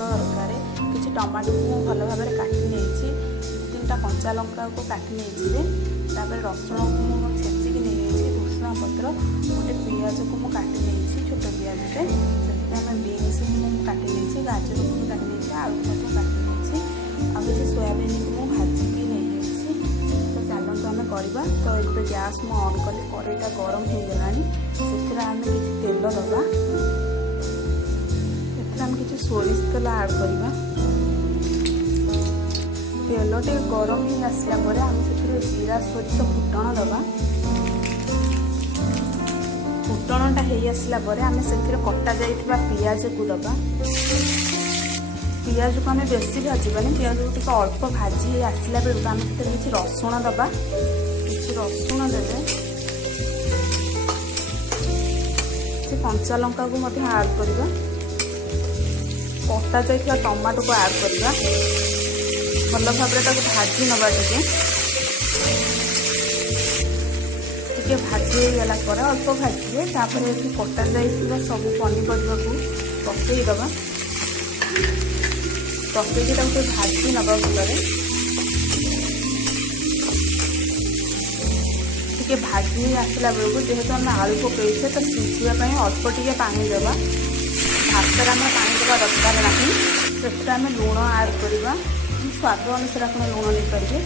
दरकार किसी टमाटो को भल भाव में काटी नहीं 2-3टा कंचा लंका को काटी नहीं रसुण को मुझे छेचिकी नहीं भूषुंगा पत्र गोटे पियाज को मुझे काटी नहीं छोट पियाजटे से बीन्स काटी नहीं गाजर को काटी नहीं आलू को काटी नहीं आ किसी सोयाबीन को मुझे भाजिकी नहीं तो चलते आम करवा। तो ये गैस मुझे ऑन कली कड़ईटा गरम हो गलानी से आम किसी तेल दबा आम किसी सोरिष तेल आड करवा। तेल टे गरम ही आसला आम से जीरा सोरिष फुटण दबा। फुटणटा हो आसला आम से कटा जाइथिबा पियाज को दबा। पियाज को आम बेसी भाजबानी पियाज को टिके अल्प भाजी आसला बेलू आम से किसी रसुण दबा। किसी रसुण देवे कंचा लंका को आड करवा। कटा जाइथिबा टमाटो को आड करवा भल भाव भाजी नवा टे भाजी होगला अल्प भाजी कटा जाइथिबा सब पनीपरिया को पकईदबा। पकईकि भाजी नवा भलरे टे भाजी आसला बेलू जेहेतु आम आलू पकईछे तो सीझापी अल्प टे पानी देवा। भात आम पानी देवा दरकार ना आम लुण आड करवा स्वाद अनुसार आप लुण नहीं पारे।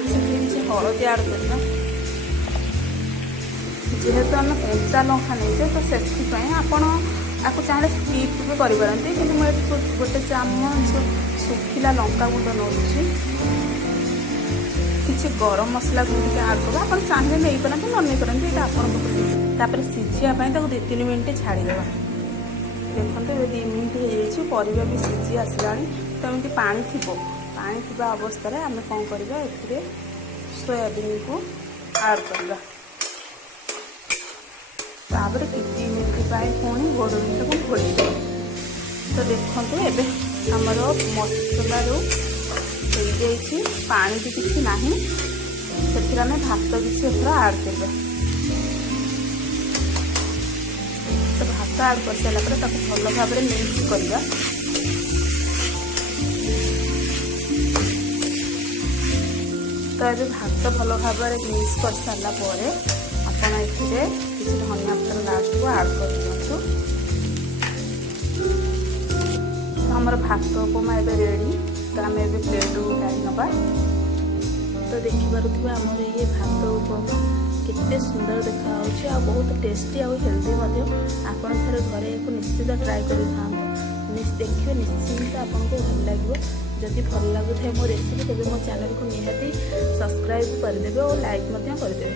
किसी हलदी आड करवा जेहेतु आम कंचा लंका नहीं तो से आपको चाहे स्किप भी करपारती कि गोटे चामच सुखिला लंका गुंड नौ किसी गरम मसला को आड करवा। आप चाहे नहीं पारती न नहीं पारती आपपर सीझापी 2-3 मिनट छाड़ीदेवा। देखते 2 मिनट होगा भी सीझी आसला तो एमती पानी थी अवस्था आम कौन करवा ए सोयाबीन को आड करवा। तापर किसी मिनट पुणी घोड़ को घोड़। तो देखते एबे आमर मसला हो पानी भी किसी ना से भात किसी आड करवा। तो भात आड कर सारा भल भाव में मिक्स करवा। तो ये भात भल भाव में मिक्स कर सारापर आपड़ ए किसी धनिया पत्र लास्ट को आड कर दिखाँ। आमर भात उपमा ए रेडी। तो आम ए प्लेट काढ़ी नवा। तो देखिपे आमर ये भात उपमा केते सुंदर देखा बहुत टेस्टी और हेल्दी आपड़ थे घरे को निश्चित ट्राए कर देखिए निश्चिंत आपको भल लगे। जदि भल लगुए मो रेसिपी तेज मो चैनल को निहाती सब्सक्राइब करदे और लाइक करदे।